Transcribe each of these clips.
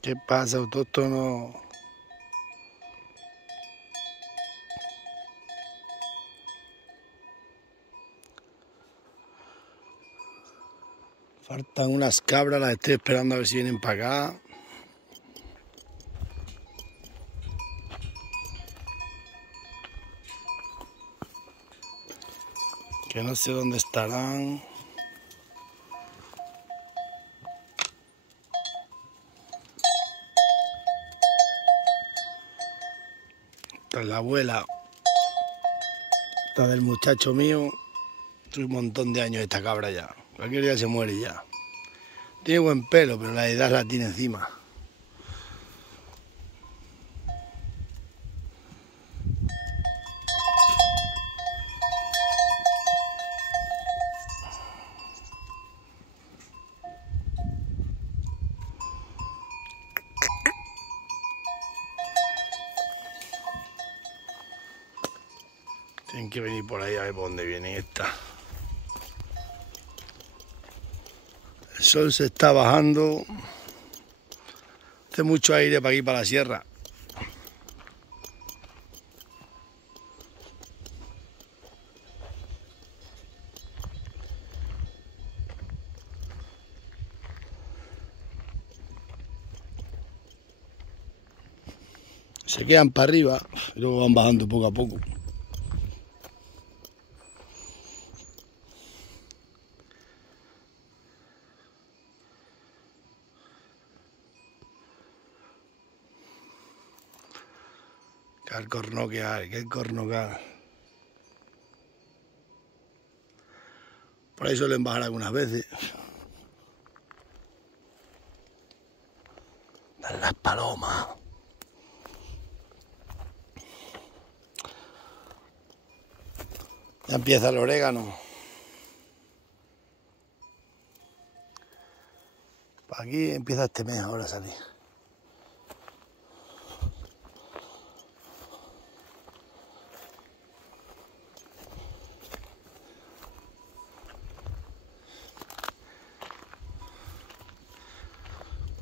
¿Qué pasa, autóctono? Faltan unas cabras, las estoy esperando a ver si vienen para acá. Que no sé dónde estarán. Esta es la abuela. Esta del muchacho mío. Tiene un montón de años esta cabra ya. Cualquier día se muere ya. Tiene buen pelo, pero la edad la tiene encima. Tienen que venir por ahí a ver por dónde viene esta. El sol se está bajando. Hace mucho aire para aquí, para la sierra. Se quedan para arriba y luego van bajando poco a poco. Que el corno que hay, que el corno que hay. Por ahí suelen bajar algunas veces. Dan las palomas. Ya empieza el orégano. Aquí empieza este mes ahora a salir.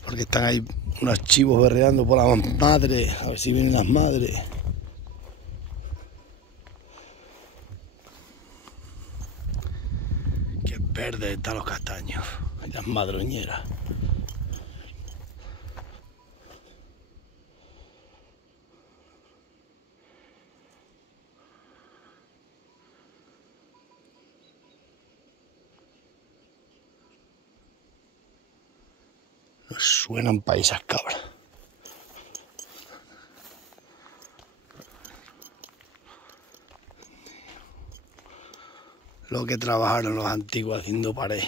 Porque están ahí unos chivos berreando por las madres. A ver si vienen las madres. Qué verdes están los castaños. Y las madroñeras. Nos suenan para esas cabras. Lo que trabajaron los antiguos haciendo pared.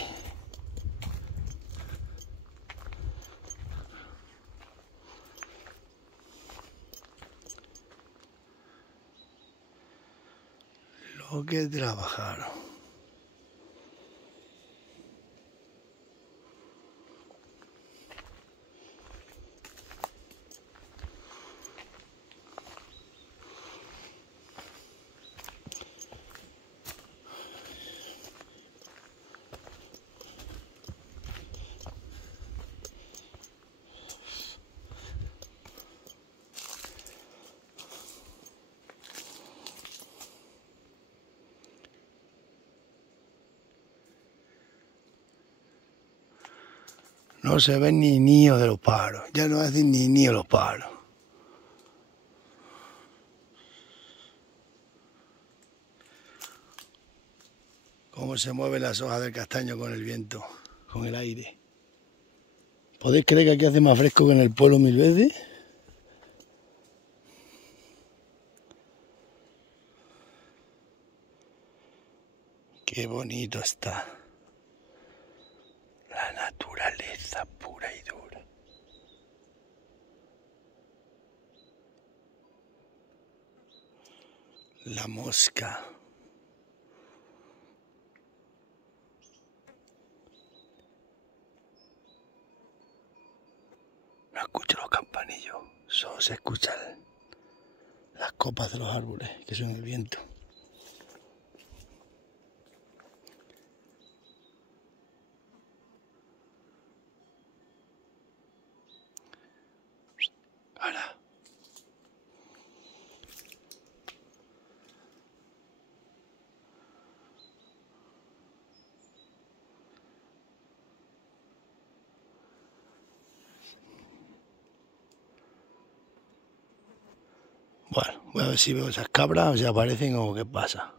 Lo que trabajaron. No se ven ni niños de los pájaros. Ya no hacen ni niños los pájaros. Cómo se mueven las hojas del castaño con el viento, con el aire. ¿Podéis creer que aquí hace más fresco que en el pueblo 1000 veces? Qué bonito está. La naturaleza pura y dura. La mosca. No escucho los campanillos, solo se escuchan las copas de los árboles, que son el viento. Ahora. Bueno, voy a ver si veo esas cabras o si aparecen o qué pasa.